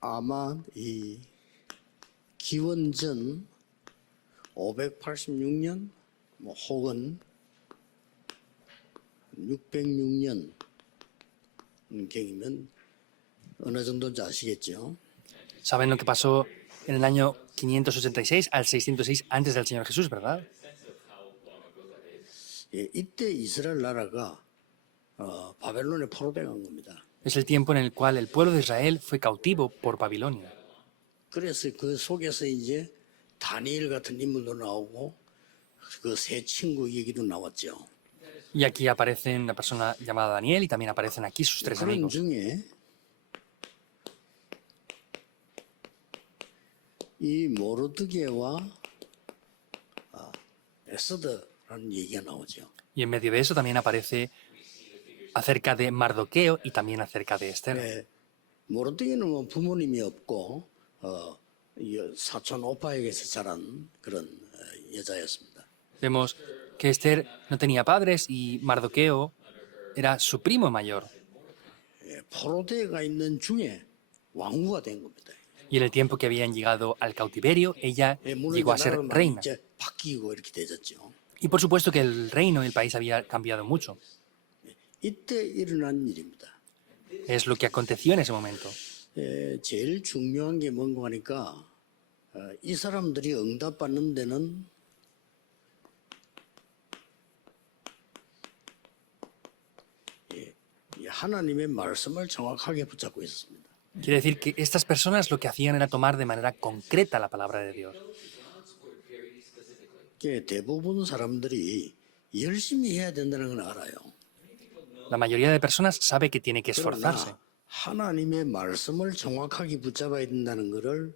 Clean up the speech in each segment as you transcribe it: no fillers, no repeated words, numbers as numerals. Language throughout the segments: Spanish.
아마 이 기원전 586년 뭐 혹은 606년 경이면 어느 정도인지 아시겠죠? Saben lo que pasó en el año 586 al 606 antes del Señor Jesús, ¿verdad? 예, 이때 이스라엘 나라가 바벨론에 포로돼간 겁니다. Es el tiempo en el cual el pueblo de Israel fue cautivo por Babilonia. 그래서 그 속에서 이제 다니엘 같은 인물도 나오고 그 세 친구 얘기도 나왔죠. Y aquí aparece una persona llamada Daniel y también aparecen aquí sus tres 그런 amigos. 중에 이 모르드게와 에스더라는 얘기가 나오죠. Y en medio de eso también aparece acerca de Mardoqueo y también acerca de Esther. 네, 모르드게는 뭐 부모님이 없고 이 사촌 오빠에게서 자란 그런 여자였습니다. Vemos que Esther no tenía padres y Mardoqueo era su primo mayor. 예, 포로되어가 있는 중에 왕후가 된 겁니다. Y en el tiempo que habían llegado al cautiverio, ella 예, 물론 llegó a 이제 ser 나라가 많이 reina. 이제 바뀌고 이렇게 되졌죠. Y por supuesto que el reino y el país había cambiado mucho. 이때 일어난 일입니다. Es lo que aconteció en ese momento. 제일 중요한 게 뭔가 하니까 이 사람들이 응답받는 데는 이 하나님의 말씀을 정확하게 붙잡고 있었습니다. Quiere decir que estas personas lo que hacían era tomar de manera concreta la palabra de Dios. 대부분 사람들이 열심히 해야 된다는 건 알아요. La mayoría de personas sabe que tiene que esforzarse. 그러나 하나님의 말씀을 정확하게 붙잡아야 된다는 것을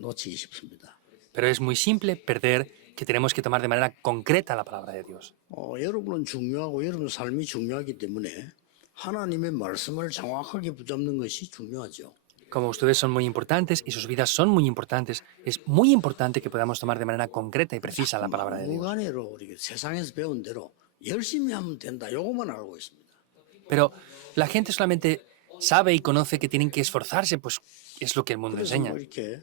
놓치기 쉽습니다. Pero es muy simple perder que tenemos que tomar de manera concreta la palabra de Dios. 여러분은 중요하고 여러분 삶이 중요하기 때문에 하나님의 말씀을 정확하게 붙잡는 것이 중요하죠. Como ustedes son muy importantes y sus vidas son muy importantes, es muy importante que podamos tomar de manera concreta y precisa la palabra de Dios. 무관해로 우리 세상에서 배운 대로 열심히 하면 된다. 요것만 알고 있습니다. Pero la gente solamente sabe y conoce que tienen que esforzarse, pues es lo que el mundo 그래서 enseña. 뭐 이렇게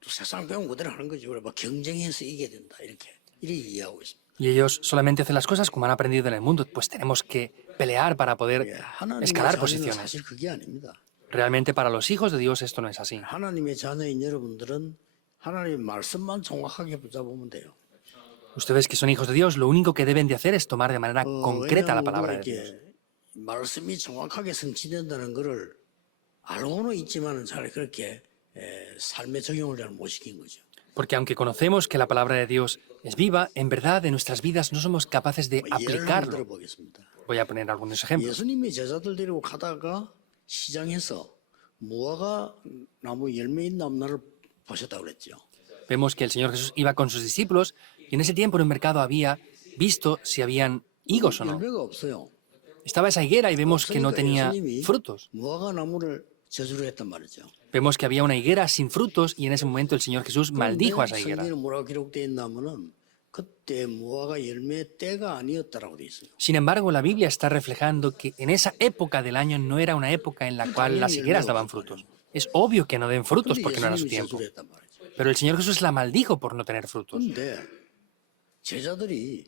또 세상 배운 그대로 하는 거지. 우리 막 경쟁해서 이겨야 된다. 이렇게 이해하고 있습니다. Y ellos solamente hacen las cosas como han aprendido en el mundo, pues tenemos que pelear para poder 하나님의 escalar 자녀는 posiciones. 사실 그게 아닙니다. Realmente para los hijos de Dios esto no es así. 하나님의 자녀인 여러분들은 하나님의 말씀만 정확하게 붙잡으면 돼요. Ustedes que son hijos de Dios, lo único que deben de hacer es tomar de manera concreta la 왜냐하면 palabra de Dios. 우리에게 말씀이 정확하게 성취된다는 것을 알고는 있지만은 잘 그렇게 삶에 적용을 잘 못 시킨 거죠. Porque aunque conocemos que la palabra de Dios es viva, en verdad en nuestras vidas no somos capaces de 예를 한번 aplicarlo. 들어보겠습니다. Voy a poner algunos ejemplos. 예수님이 제자들 데리고 가다가 시장에서 무화과 나무 열매 있는 나무를 보셨다고 그랬죠. Vemos que el Señor Jesús iba con sus discípulos y en ese tiempo en el mercado había visto si habían higos o no. 열매가 없어요. Estaba esa higuera y vemos que no 그러니까 tenía 예수님이 frutos. 무화과 나무를 저주를 했단 말이죠. Vemos que había una higuera sin frutos y en ese momento el Señor Jesús maldijo a esa higuera. 성경에 뭐라고 기록되어 있냐면은 그때 무화과 열매 때가 아니었다라고 돼 있어요. Sin embargo, la Biblia está reflejando que en esa época del año no era una época en la cual las higueras daban frutos. Es obvio que no den frutos porque no era su 예수님이 tiempo. 저주를 했단 말이죠. Pero el Señor Jesús la maldijo por no tener frutos. 근데 제자들이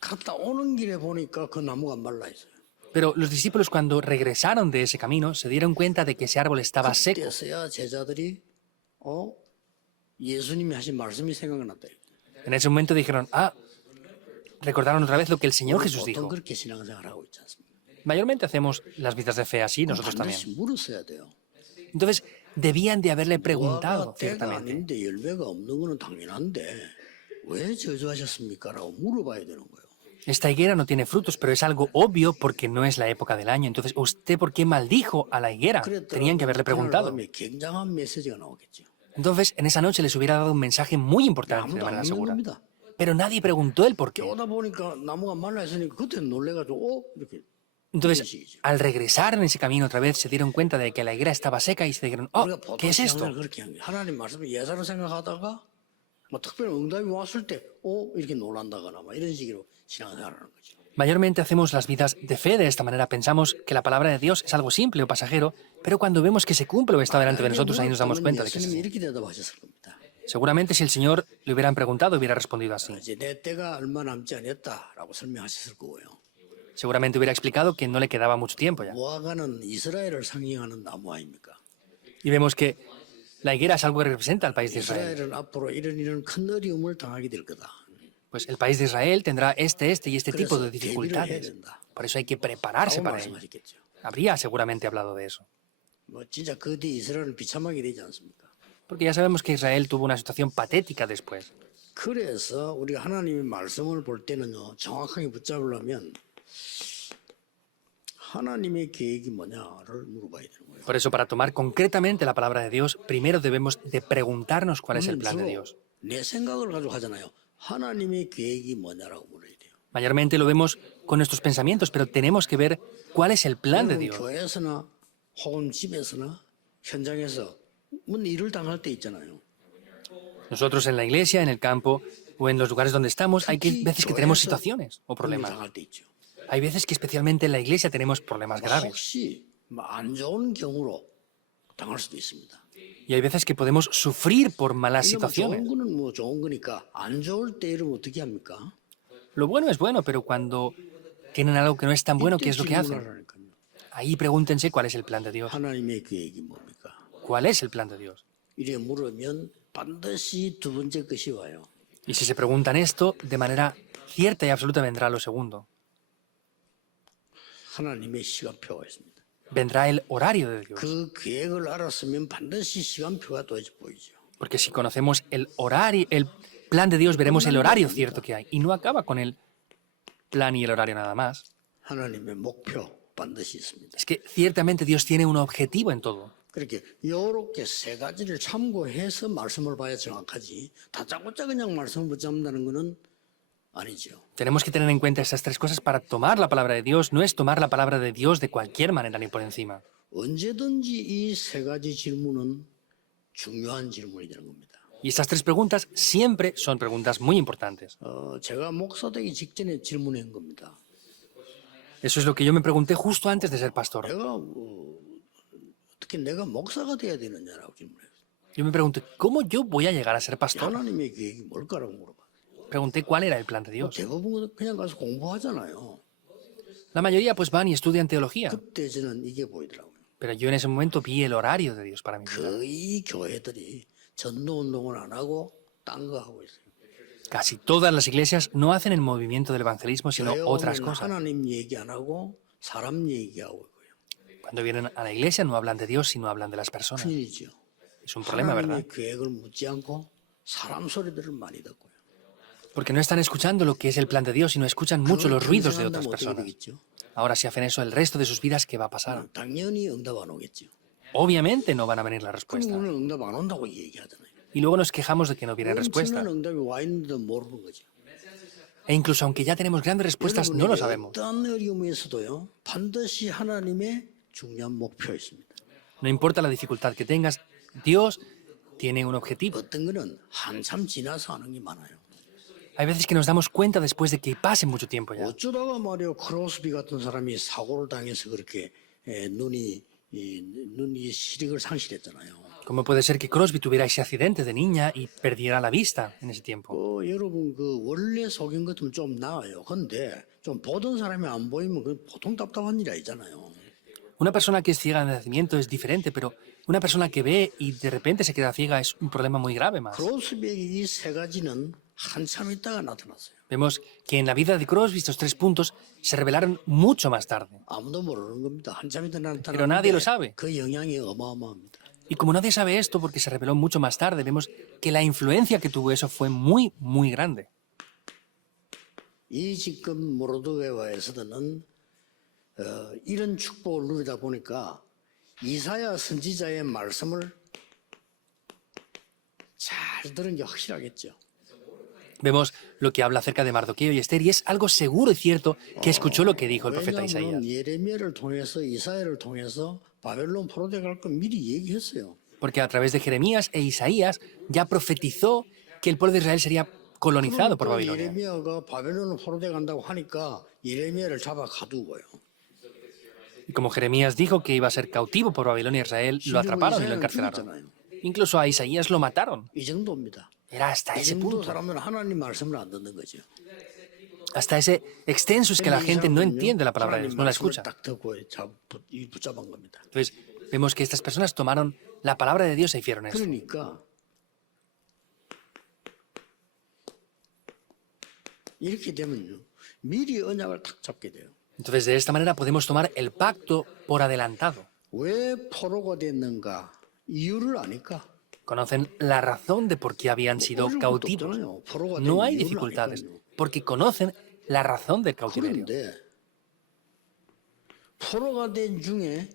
갔다 오는 길에 보니까 그 나무가 말라 있어요. Pero los discípulos cuando regresaron de ese camino se dieron cuenta de que ese árbol estaba seco. 그때서야 제자들이 예수님이 하신 말씀이 생각났다. En ese momento dijeron, recordaron otra vez lo que el Señor Jesús 보통 dijo. 그렇게 신앙생활 하고 있지 않습니까? Mayormente hacemos las vidas de fe así, nosotros también. 반드시 물었어야 돼요. Entonces, debían de haberle preguntado, 무화과 때가 ciertamente. 아닌데 열매가 없는 거는 당연한데 왜 저주하셨습니까? 라고 물어봐야 되는 거예요. Esta higuera no tiene frutos, pero es algo obvio porque no es la época del año. Entonces, ¿usted por qué maldijo a la higuera? Tenían que haberle preguntado. 그날 밤에 굉장한 메시지가 나오겠죠. Entonces, en esa noche les hubiera dado un mensaje muy importante de 아무도 안 manera 믿는 segura. 겁니다. Pero nadie preguntó el por qué. 오다 보니까 나무가 말라 있으니까 그때 놀래가지고 이렇게 Entonces, al regresar en ese camino otra vez, se dieron cuenta de que la higuera estaba seca y se dijeron, 우리가 ¿qué 보통 es esto? 신앙을 그렇게 하는 거예요. 하나님 말씀을 예사로 생각하다가 뭐 특별히 응답이 왔을 때 이렇게 놀란다거나 막 이런 식으로 신앙생활하는 거죠. Mayormente hacemos las vidas de fe de esta manera. Pensamos que la palabra de Dios es algo simple o pasajero, pero cuando vemos que se cumple o está delante de nosotros, ahí nos damos cuenta de que es 예수님이 así. 이렇게 대답하셨을 겁니다. Seguramente si el Señor le hubieran preguntado, hubiera respondido así. 이제 내 때가 얼마 남지 않았다라고 설명하셨을 거고요. Seguramente hubiera explicado que no le quedaba mucho tiempo ya. 무화과는 이스라엘을 상징하는 나무 아닙니까? Y vemos que la higuera es algo que representa al país de Israel. 이스라엘은 앞으로 이런 큰 어려움을 당하게 될 거다. Pues el país de Israel tendrá este y este tipo de 그래서 대비를 해야 dificultades. 된다. Por eso hay que prepararse 라고 para ello. 말씀하셨겠죠. Habría seguramente hablado de eso. 뭐 진짜 그 뒤 이스라엘은 비참하게 되지 않습니까? Porque ya sabemos que Israel tuvo una situación patética después. 그래서 우리가 하나님의 말씀을 볼 때는요, 정확하게 붙잡으려면 하나님의 계획이 뭐냐를 물어봐야 되는 거예요. Por eso, para tomar concretamente la palabra de Dios, primero debemos de preguntarnos cuál es el 우리는 plan de 주로 Dios. 내 생각을 가지고 하잖아요. 하나님의 계획이 뭐냐라고 물어야 돼요. Mayormente lo vemos con nuestros pensamientos, pero tenemos que ver cuál es el plan de 여러분, Dios. 교회에서나 혹은 집에서나 현장에서 뭐 일을 당할 때 있잖아요. Nosotros en la iglesia, en el campo o en los lugares donde estamos, hay 특히 veces que tenemos 교회에서 situaciones o 일을 problemas. 당할 때 있죠. Hay veces que especialmente en la iglesia tenemos problemas graves. 혹시 안 좋은 경우로 당할 수도 있습니다. Y hay veces que podemos sufrir por malas 이러면 situaciones. 좋은 거는 뭐 좋은 거니까 안 좋을 때 이러면 어떻게 합니까? Lo bueno es bueno, pero cuando tienen algo que no es tan bueno, ¿qué es lo que hacen? 질문하라니까요. Ahí pregúntense cuál es el plan de Dios. 하나님의 계획이 뭡니까? ¿Cuál es el plan de Dios? 이래 물으면 반드시 두 번째 것이 와요. Y si se preguntan esto, de manera cierta y absoluta vendrá lo segundo. 하나님의 시간표가 있습니다. Vendrá el horario de Dios. 그 계획을 알았으면 반드시 시간표가 또 보이죠. Porque si conocemos el horario, el plan de Dios, veremos el horario cierto que hay. Y no acaba con el plan y el horario nada más. 하나님의 목표 반드시 있습니다. Es que ciertamente Dios tiene un objetivo en todo. 그렇게 이렇게 세 가지를 참고해서 말씀을 봐야 정확하지. 다짜고짜 그냥 말씀을 붙잡는다는 것은 아니죠. Tenemos que tener en cuenta estas tres cosas para tomar la palabra de Dios. No es tomar la palabra de Dios de cualquier manera ni por encima. 언제든지 이 세 가지 질문은 중요한 질문이 되는 겁니다. Y estas tres preguntas siempre son preguntas muy importantes. 제가 목사 되기 직전에 질문한 겁니다. Eso es lo que yo me pregunté justo antes de ser pastor. 내가 어떻게 내가 목사가 돼야 되느냐라고 질문했어요. Yo me pregunté, ¿cómo yo voy a llegar a ser pastor? 하나님의 계획이 뭘까라고 물어봐. Pregunté cuál era el plan de Dios. 대부분 그냥 가서 공부하잖아요. La mayoría pues van y estudian teología. 그때 저는 이게 보이더라고요. Pero yo en ese momento vi el horario de Dios para mi vida. 거의 교회들이 전도 운동을 안 하고 딴 거 하고 있어요. Casi todas las iglesias no hacen el movimiento del evangelismo, sino 교회 otras 오면 cosas. 하나님 얘기 안 하고 사람 얘기하고 있고요. Cuando vienen a la iglesia no hablan de Dios, sino hablan de las personas. 큰일이죠. Es un problema, ¿verdad? 하나님의 계획을 묻지 않고 사람 소리들을 많이 듣고요. Porque no están escuchando lo que es el plan de Dios, sino escuchan mucho los ruidos de otras 생각한다면 어떻게 personas. 되겠죠? Ahora, si hacen eso el resto de sus vidas, ¿qué va a pasar? 당연히 응답 안 오겠죠. Obviamente no van a venir las 그럼 respuestas. 오늘 응답 안 온다고 얘기하잖아요. Y luego nos quejamos de que no vienen 엄청난 respuestas. 응답이 와 있는데도 모르는 거죠. E incluso aunque ya tenemos grandes respuestas, no lo 여러분에게 sabemos. 어떤 어려움에서도요, 반드시 하나님의 중요한 목표 있습니다. No importa la dificultad que tengas, Dios tiene un objetivo. 어떤 거는 한참 지나서 하는 게 많아요. Hay veces que nos damos cuenta después de que pase mucho tiempo ya. 어쩌다가 말이야 크로스비 같은 사람이 사고를 당해서 그렇게 눈이 시력을 상실했잖아요. ¿Cómo puede ser que Crosby tuviera ese accidente de niña y perdiera la vista en ese tiempo? 여러분 그 원래 속인 것좀 좀 나아요. 근데 좀 보던 사람이 안 보이면 그 보통 답답한 일 아니잖아요. Una persona que es ciega de nacimiento es diferente, pero una persona que ve y de repente se queda ciega es un problema muy grave más. 크로스비의 이 세 가지는 한참 있다가 나타났어요. Vemos que en la vida de Crosby estos tres puntos se revelaron mucho más tarde. 아무도 모르는 겁니다. 한참 있다 Pero nadie lo 나타났는데 sabe. 그 영향이 어마어마합니다. Y como nadie sabe esto porque se reveló mucho más tarde, vemos que la influencia que tuvo eso fue muy, muy grande. 이 지금 모르드게와에서는 이런 축복을 누리다 보니까 이사야 선지자의 말씀을 잘 들은 게 확실하겠죠. Vemos lo que habla acerca de Mardoqueo y Esther y es algo seguro y cierto que escuchó lo que dijo el profeta 왜냐하면 Isaías. 예레미야를 통해서 이사야를 통해서 바벨론 포로되 갈 거 미리 얘기했어요. Porque a través de Jeremías e Isaías ya profetizó que el pueblo de Israel sería colonizado por 그러니까 Babilonia. 예레미야가 바벨론 포로되 간다고 하니까 예레미야를 잡아 가두고요. Y como Jeremías dijo que iba a ser cautivo por Babilonia e Israel, lo atraparon y lo encarcelaron. Incluso a Isaías lo mataron. 이 정도입니다. Era hasta 이 ese 정도 punto. 사람들은 하나님 말씀을 안 듣는 거죠. Hasta ese extenso es que la gente no entiende la palabra de Dios, no la 말씀을 escucha. 딱 듣고 붙잡은 겁니다. Entonces, vemos que estas personas tomaron la palabra de Dios e hicieron esto. 그러니까 이렇게 되면요. 미리 언약을 탁 잡게 돼요. Entonces, de esta manera podemos tomar el pacto por adelantado. 왜 포로가 됐는가? 이유를 아니까. Conocen la razón de por qué habían sido cautivos. No hay dificultades, porque conocen la razón del cautiverio. 그런데 포로가 된 중에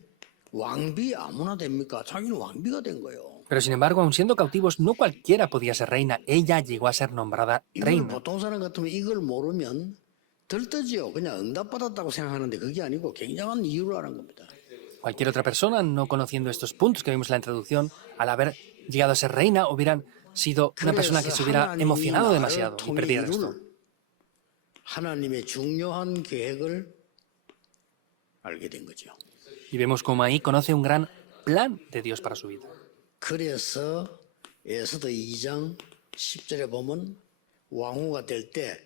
왕비 아무나 됩니까? 자기는 왕비가 된 거예요. Pero sin embargo, aun siendo cautivos, no cualquiera podía ser reina. Ella llegó a ser nombrada 이걸 reina. 보통 사람 같으면 이걸 모르면 들떠지요. 그냥 응답받았다고 생각하는데 그게 아니고 굉장한 이유를 아는 겁니다. Cualquier otra persona, no conociendo estos puntos que vimos en la introducción, al haber llegado a ser reina, hubieran sido una persona que se hubiera emocionado demasiado y perdiera esto. 하나님의 중요한 계획을 알게 된 거죠. Y vemos cómo ahí conoce un gran plan de Dios para su vida. 그래서 에스더 2장 10절에 보면 왕후가 될 때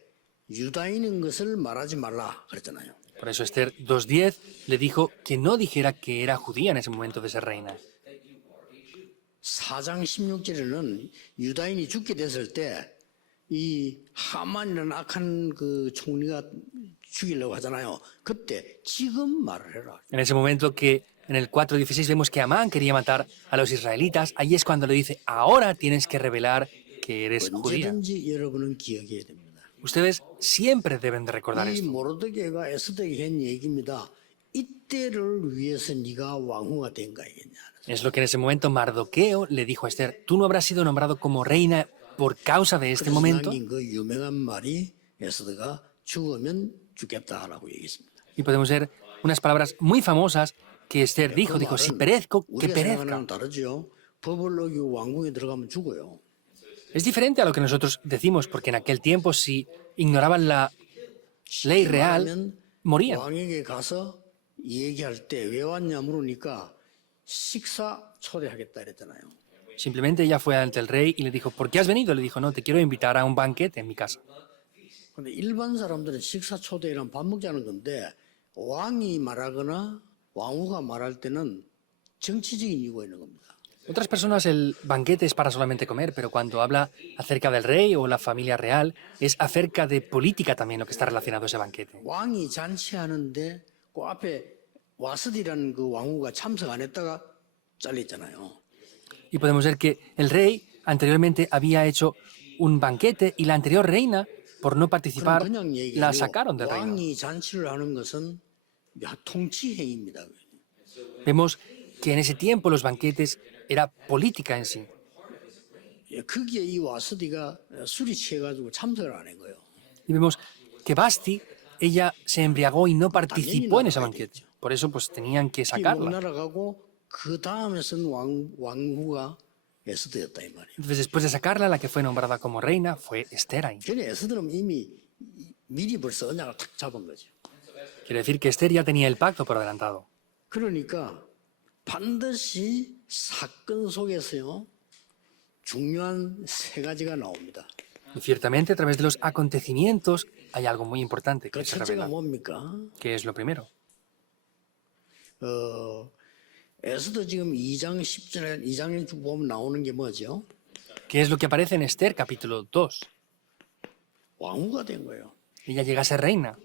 유다인인 것을 말하지 말라 그랬잖아요. Por eso Esther 2:10 le dijo que no dijera que era judía en ese momento de ser reina. 4장 16절에는 유다인이 죽게 됐을 때 이 하만이라는 악한 그 총리가 죽이려고 하잖아요. 그때 지금 말을 해라. En ese momento que en el 4:16 vemos que Amán quería matar a los israelitas, ahí es cuando le dice, ahora tienes que revelar que eres judía. 언제든지 여러분은 기억해야 됩니다. Ustedes siempre deben de recordar 이 esto. 모르드게가 에스더에게 한 얘기입니다. 이때를 위해서 네가 왕후가 된 거이겠냐. Es lo que en ese momento Mardoqueo le dijo a Esther, ¿tú no habrás sido nombrado como reina por causa de este 그래서 momento? 남긴 그 유명한 말이 에스더가 죽으면 죽겠다라고 얘기했습니다. Y podemos ver unas palabras muy famosas que Esther dijo, si perezco, que 우리가 perezca. 생각하는 다르죠. 법을 어기고 왕궁에 들어가면 죽어요. Es diferente a lo que nosotros decimos, porque en aquel tiempo si ignoraban la ley real, 말하면 morían. 왕에게 가서 얘기할 때 왜 왔냐 물으니까 식사 초대하겠다 이랬잖아요. Simplemente ella fue ante el rey y le dijo, ¿por qué has venido? Le dijo, no, te quiero invitar a un banquete en mi casa. 근데 일반 사람들은 식사 초대란 밥 먹자는 건데 왕이 말하거나 왕후가 말할 때는 정치적인 이유가 있는 겁니다. Otras personas el banquete es para solamente comer, pero cuando habla acerca del rey o la familia real, es acerca de política también lo que está relacionado a ese banquete. 왕이 잔치하는데 그 앞에 와스디라는 그 왕후가 참석 안 했다가 잘렸잖아요. Y podemos ver que el rey anteriormente había hecho un banquete y la anterior reina, por no 그럼 participar, 그냥 la 얘기해요. sacaron del reino. 왕이 잔치를 하는 것은 통치 행위입니다. Vemos que en ese tiempo los banquetes era política en sí. 거기에 이 와스디가 술이 취해가지고 참석을 안 한 거예요. Y vemos que Basti, ella se embriagó y no participó en ese banquete. Por eso pues tenían que 못 sacarla. 날아가고 그 다음에 쓴 왕후가 에스더였다 이 말이에요. Entonces después de sacarla, la que fue nombrada como reina fue Esther ahí. 그러니 에스더는 이미 미리 벌써 언약을 탁 잡은 거죠. Quiere decir que Esther ya tenía el pacto por adelantado. 그러니까 반드시 사건 속에서요 중요한 세 가지가 나옵니다. Y ciertamente a través de los acontecimientos hay algo muy importante 그 que se 첫째가 revela, 뭡니까? que es lo primero. 에스더 지금 2장 10절에 2장에 쭉 보면 나오는 게 뭐죠? ¿Qué es lo que aparece en Esther capítulo 2? 왕후가 된 거예요. Ella llega a ser reina.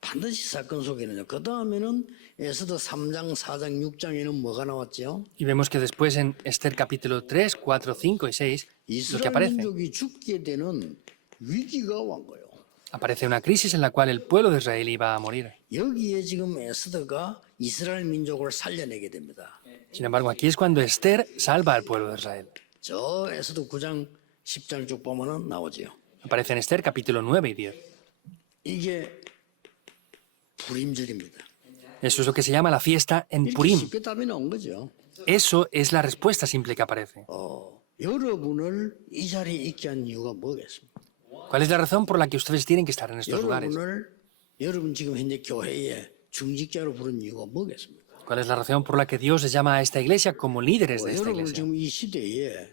반드시 사건 속에는요. 그 다음에는 에스더 3장, 4장, 6장에는 뭐가 나왔죠? Y vemos que después en Esther capítulo 3, 4, 5 y 6, lo que 이스라엘 aparece, 민족이 죽게 되는 위기가 온 거예요. aparece una crisis en la cual el pueblo de Israel iba a morir. 여기에 지금 에스더가 이스라엘 민족을 살려내게 됩니다. Sin embargo, aquí es cuando Esther salva al pueblo de Israel. 저 에스더 9장, 10장 쭉 보면은 나오지요. Aparece en Esther capítulo 9 y 10. 이게 불임절입니다. Eso es lo que se llama la fiesta en 이렇게 Purim. 쉽게 답이 나온 거죠. Eso es la respuesta simple que aparece. 여러분을 이 자리에 있게 한 이유가 뭐겠습니까? ¿Cuál es la razón por la que ustedes tienen que estar en estos lugares? 여러분을 여러분 지금 현재 교회에 중직자로 부른 이유가 뭐겠습니까? ¿Cuál es la razón por la que Dios les llama a esta iglesia como líderes de esta 여러분을 iglesia? 지금 이 시대에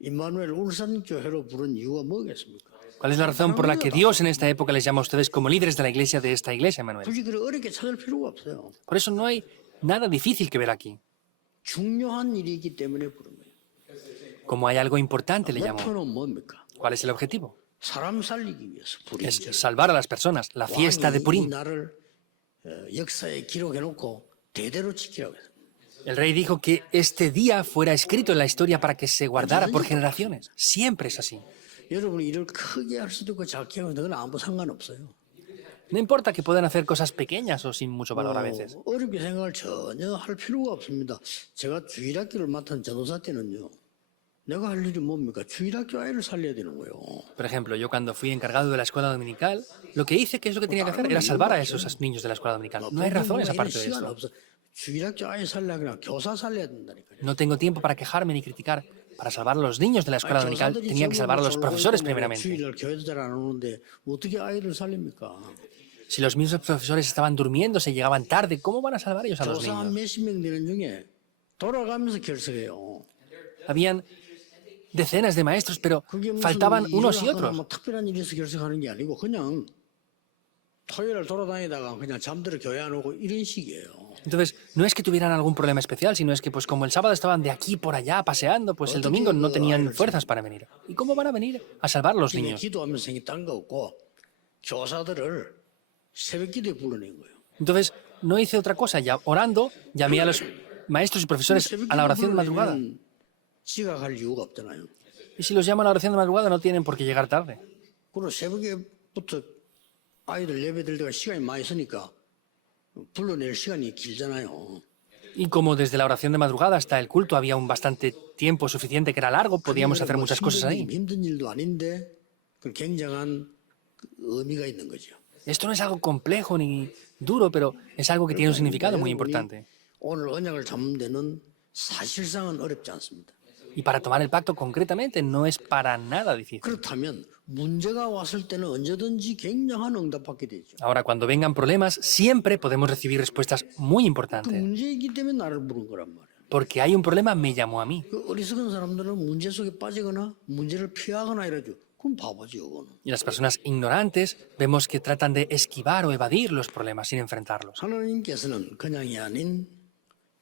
임마누엘 울산교회로 부른 이유가 뭐겠습니까? ¿Cuál es la razón por la que Dios en esta época les llama a ustedes como líderes de la iglesia de esta iglesia, Manuel? 굳이 그렇게 어렵게 찾을 필요가 없어요. Por eso no hay nada difícil que ver aquí. 중요한 일이기 때문에 부른 거예요. Como hay algo importante, le llamó. 목표는 뭡니까? ¿Cuál es el objetivo? 사람 살리기 위해서 Es 부린 salvar a las personas, la fiesta de 이 Purim. 날을 역사에 기록해놓고 대대로 지키라고 해서. El rey dijo que este día fuera escrito en la historia para que se guardara por generaciones. Siempre es así. 여러분이 일을 크게 할 수도 있고 작게 하면 그건 아무 상관없어요. No importa que puedan hacer cosas pequeñas o sin mucho valor a veces. 어렵게 생각을 전혀 할 필요가 없습니다. 제가 주일학교를 맡은 전도사 때는요. 내가 할 일이 뭡니까? 주일학교 아이를 살려야 되는 거예요. Por ejemplo, yo cuando fui encargado de la escuela dominical, lo que hice, que es lo que tenía que hacer, era salvar a esos niños de la escuela dominical. No hay razones aparte de 시간 eso. 없어. 주일학교 아이 살려야 그냥 교사 살려야 된다니까요. No tengo tiempo para quejarme ni criticar. Para salvar a los niños de la escuela dominical, tenía que salvar a los profesores primeramente. 주일날 교회도 잘 안 오는데 어떻게 아이를 살립니까? Si los mismos profesores estaban durmiendo, se llegaban tarde, ¿cómo van a salvar ellos a los 교사 한 niños? 몇십 명 되는 중에 돌아가면서 결석해요. Habían decenas de maestros, pero 그게 무슨 faltaban 일을 unos y 하거나 otros. 뭐 특별한 일이 있어서 결석하는 게 아니고 그냥 토요일을 돌아다니다가 그냥 잠들어 교회 안 오고 이런 식이에요. Entonces, no es que tuvieran algún problema especial, sino es que pues como el sábado estaban de aquí por allá paseando, pues el domingo no tenían fuerzas para venir. ¿Y cómo van a venir a salvar a los 이게 niños? 기도하면서 생겼다는 거 없고 교사들을 새벽 기도에 불러낸 거예요. Entonces, no hice otra cosa, ya orando, llamé a los maestros y profesores a la oración de madrugada. 불러내면 지각할 이유가 없잖아요. Y si los llamo a la oración de madrugada, no tienen por qué llegar tarde. 그리고 새벽에부터 아이들 예배 들 때가 시간이 많이 있으니까 불러낼 시간이 길잖아요. Y como desde la oración de madrugada hasta el culto había un bastante tiempo suficiente que era largo, podíamos hacer muchas cosas ahí. 힘든 일도 아닌데 그 굉장한 의미가 있는 거죠. Esto no es algo complejo ni duro, pero es algo que tiene un significado muy importante. 오늘 언약을 잡는 데는 사실상은 어렵지 않습니다. Y para tomar el pacto concretamente no es para nada difícil. 그렇다면 문제가 왔을 때는 언제든지 굉장한 응답받게 되죠. Ahora, cuando vengan problemas, siempre podemos recibir respuestas muy 그 importantes. 문제이기 때문에 나를 부른 거란 말이에요. Porque hay un problema, me llamó a mí. 그 어리석은 사람들은 문제 속에 빠지거나 문제를 피하거나 이러죠. 그럼 바보지 그거는. Y las personas ignorantes vemos que tratan de esquivar o evadir los problemas sin enfrentarlos. 하나님께서는 그냥이 아닌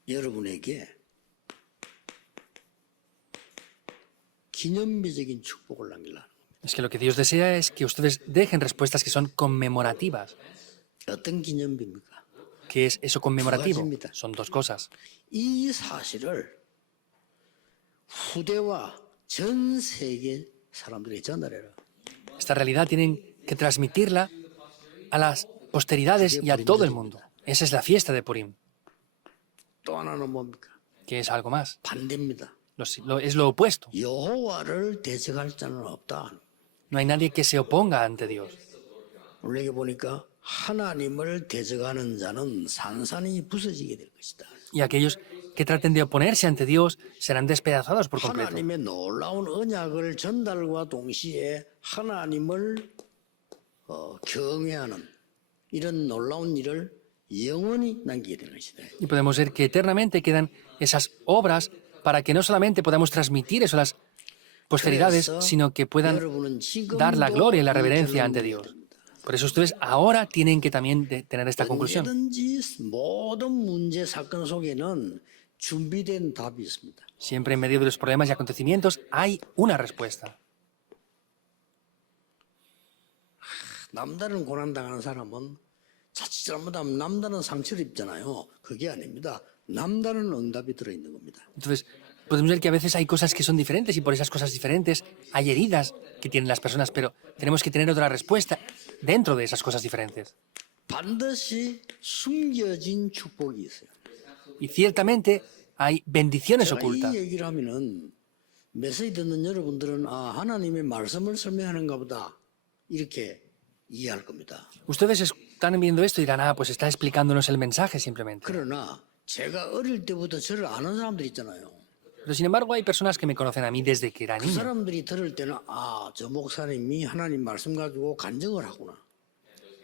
여러분에게 기념비적인 축복을 남기려는 Es que lo que Dios desea es que ustedes dejen respuestas que son conmemorativas. 어떤 기념비입니까? ¿Qué es eso conmemorativo? 가지입니다. Son dos cosas. 이 사실을 후대와 전 세계 사람들에게 전달해라. Esta realidad tienen que transmitirla a las posteridades y a todo el mundo. Esa es la fiesta de Purim, 또 하나는 뭡니까? que es algo más. 반대입니다. Es lo opuesto. 여호와를 대적할 자는 없다. No hay nadie que se oponga ante Dios. 오늘 여기 보니까 하나님을 대적하는 자는 산산이 부서지게 될 것이다. Y aquellos que traten de oponerse ante Dios serán despedazados por completo. 하나님의 놀라운 언약을 전달과 동시에 하나님을 경외하는 이런 놀라운 일을 영원히 남기게 되는 것이다. Y podemos ver que eternamente quedan esas obras para que no solamente podamos transmitir eso a las posteridades, sino que puedan 여러분은 지금도 dar la gloria y la 이 reverencia ante 결론을 Dios. Por eso ustedes ahora tienen que también tener esta conclusión. 언제든지 모든 문제 사건 속에는 준비된 답이 있습니다. Siempre en medio de los problemas y acontecimientos hay una respuesta. 남다른 고난 당하는 사람은 자칫 잘못하면 남다른 상처를 입잖아요. 그게 아닙니다. 남다른 응답이 들어있는 겁니다. Entonces, podemos ver que a veces hay cosas que son diferentes y por esas cosas diferentes hay heridas que tienen las personas, pero tenemos que tener otra respuesta dentro de esas cosas diferentes. 반드시 숨겨진 축복이 있어요. Y ciertamente hay bendiciones 제가 ocultas. 이 얘기를 하면은 메시지 듣는 여러분들은 하나님의 말씀을 설명하는가 보다 이렇게 이해할 겁니다. Ustedes están viendo esto y dirán, pues está explicándonos el mensaje simplemente. 그러나 제가 어릴 때부터 저를 아는 사람들 있잖아요. Pero sin embargo hay personas que me conocen a mí desde que era 그 niño. 사람들이 들을 때는 저 목사님이 하나님 말씀 가지고 간증을 하구나.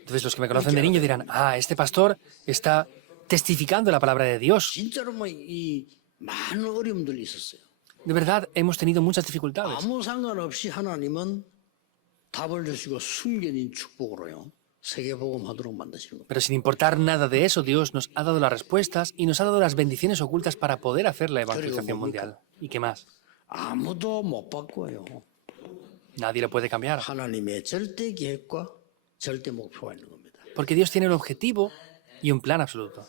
Entonces los que me conocen de niño dirán, ah, este pastor está testificando la palabra de Dios. 진짜로 이 많은 어려움들이 있었어요. De verdad, hemos tenido muchas dificultades. 아무 상관없이 하나님은 답을 주시고 숨겨진 축복으로요. 세계복음하도록 만드시는 겁니다. Pero sin importar nada de eso, Dios nos ha dado las respuestas y nos ha dado las bendiciones ocultas para poder hacer la evangelización mundial. ¿Y qué más? 아무도 못 바꿔요. Nadie lo puede cambiar. 하나님의 절대 계획과 절대 목표가 있는 겁니다. Porque Dios tiene un objetivo y un plan absoluto.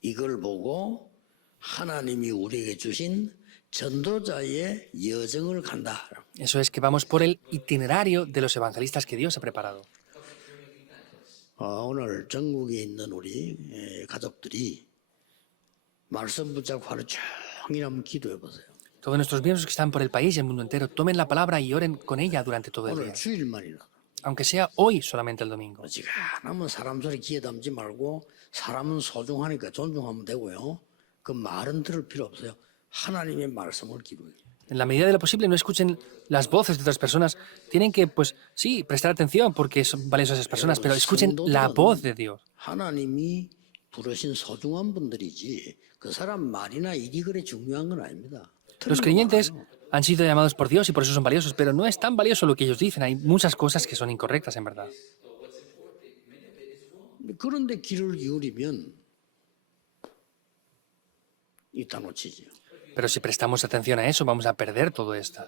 이걸 보고 하나님이 우리에게 주신 전도자의 여정을 간다. Eso es que vamos por el itinerario de los evangelistas que Dios ha preparado. 오늘 전국에 있는 우리 가족들이 말씀 붙잡고 하루 종일 한번 기도해 보세요. Todos nuestros miembros que están por el país y el mundo entero tomen la palabra y oren con ella durante todo el 오늘 día. 주일만이라도 Aunque sea hoy solamente el domingo. 어지간하면 사람 소리 귀에 담지 말고 사람은 소중하니까 존중하면 되고요. 그 말은 들을 필요 없어요. 하나님의 말씀을 기도해요. En la medida de lo posible no escuchen las voces de otras personas. Tienen que, pues sí, prestar atención porque son valiosas esas personas, pero escuchen la voz de Dios. 하나님이 부르신 소중한 분들이지 그 사람 말이나 일이 그래 중요한 건 아닙니다. Los creyentes han sido llamados por Dios y por eso son valiosos, pero no es tan valioso lo que ellos dicen. Hay muchas cosas que son incorrectas en verdad. 그런데 귀를 기울이면 이따 놓치죠. Pero si prestamos atención a eso, vamos a perder todo esto.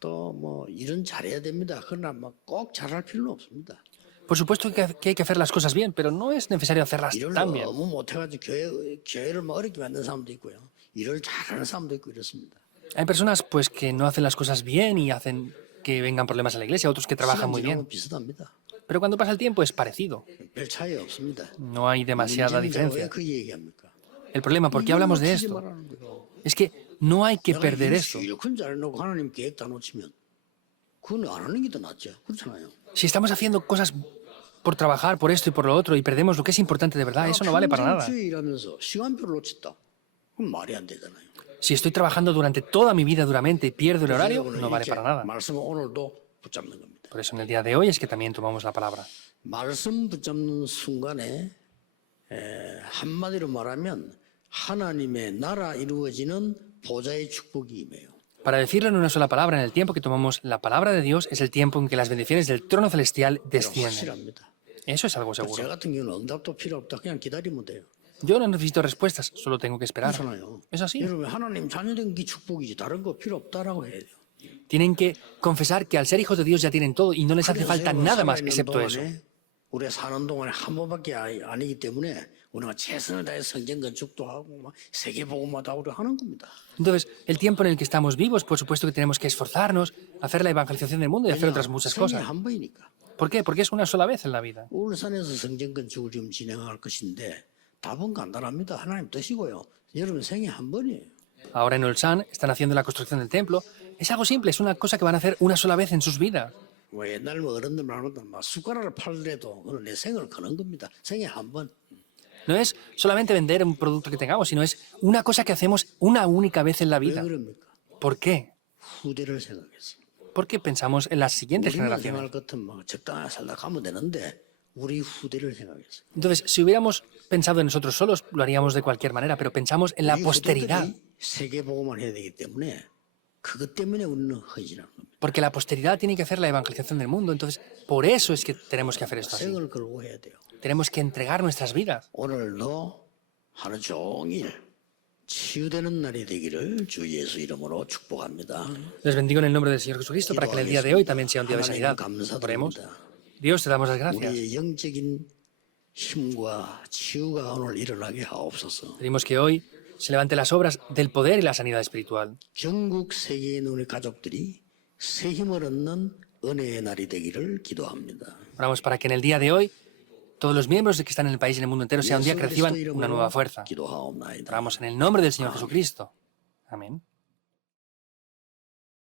또 뭐 일은 잘해야 됩니다. 그러나 꼭 잘할 필요는 없습니다. Por supuesto que hay que hacer las cosas bien, pero no es necesario hacerlas 일을 tan bien. 너무 못해가지고 교회를 어렵게 만든 사람도 있고요. 일을 잘하는 사람도 있고 이렇습니다. Hay personas pues que no hacen las cosas bien y hacen que vengan problemas a la iglesia, otros que trabajan muy bien. 비슷합니다. Pero cuando pasa el tiempo es parecido. 별 차이 없습니다. No hay demasiada 문제는 diferencia. 왜그 얘기합니까? El problema, ¿por qué hablamos de 놓치지 esto? 말라는 거예요. Es que no hay que 내가 perder 일을 esto. 실컷 잘해놓고 하나님 계획 다 놓치면 그건 안 하는 게 더 낫죠. 그렇잖아요. Si estamos haciendo cosas por trabajar, por esto y por lo otro, y perdemos lo que es importante de verdad, eso no vale para nada. 평생 일하면서 시간표를 놓쳤다. 그럼 말이 안 되잖아요. Si estoy trabajando durante toda mi vida duramente y pierdo el horario, 그래서 no vale 이렇게 para nada. 말씀을 오늘도 붙잡는 겁니다. Por eso en el día de hoy es que también tomamos la palabra. 말씀 붙잡는 순간에 한마디로 말하면 하나님의 나라 이루어지는 보좌의 축복이 임해요. Para decirlo en una sola palabra, en el tiempo que tomamos la palabra de Dios, es el tiempo en que las bendiciones del trono celestial descienden. 확실합니다. Eso es algo 저 seguro. 같은 경우는 응답도 필요 없다. 그냥 기다리면 돼요. Yo no necesito respuestas, solo tengo que esperar. 그렇잖아요. Es así. 여러분 하나님 자녀된 게 축복이지 다른 거 필요 없다라고 해야 돼요. Tienen que confesar que al ser hijos de Dios ya tienen todo y no les hace falta nada más excepto eso. 우리가 사는 동안에 한 번밖에 아니기 때문에 우리가 최선을 다해서 성전 건축도 하고 막 세계복음화도 하고 하는 겁니다. Entonces, el tiempo en el que estamos vivos, por supuesto que tenemos que esforzarnos, hacer la evangelización del mundo y hacer otras muchas 생애 cosas. 한 번이니까. ¿Por qué? Porque es una sola vez en la vida. 울산에서 성전 건축을 지금 진행할 것인데 답은 간단합니다. 하나님 뜻이고요. 여러분 생애 한 번이에요. Ahora en Ulsan están haciendo la construcción del templo. Es algo simple, es una cosa que van a hacer una sola vez en sus vidas. 뭐 옛날 뭐 어른들 말하는 막 숟가락을 팔더라도 그건 내 생을 거는 겁니다. 생애 한 번. No es solamente vender un producto que tengamos, sino es una cosa que hacemos una única vez en la 왜 vida. 그럽니까? ¿Por qué? 후대를 생각해서. Porque pensamos en las siguientes 우리만 generaciones. 생활 같으면 막 적당하게 살다 가면 되는데 우리 후대를 생각해서. Entonces, si hubiéramos pensado en nosotros solos, lo haríamos de cualquier manera, pero pensamos en la 우리 posteridad. 후대들이 세계복음을 해야 되기 때문에 그것 때문에 우리는 헌신하는 겁니다. Porque la posteridad tiene que hacer la evangelización del mundo. Entonces, por eso es que tenemos que hacer esto así. 생을 걸고 해야 돼요. Tenemos que entregar nuestras vidas. 오늘도 하루 종일 치유되는 날이 되기를 주 예수 이름으로 축복합니다. Les bendigo en el nombre del Señor Jesucristo para que en el día de hoy también sea un día de sanidad. Oremos. Dios, te damos las gracias. 우리의 영적인 힘과 치유가 오늘 일어나게 하옵소서. Pedimos que hoy se levante las obras del poder y la sanidad espiritual. 전국 세계에 있는 우리 가족들이 새 힘을 얻는 은혜의 날이 되기를 기도합니다. Oramos para que en el día de hoy todos los miembros que están en el país y en el mundo entero sea un día que reciban una nueva fuerza. 기도하옵나이다. Oramos en el nombre del Señor Jesucristo. Amén.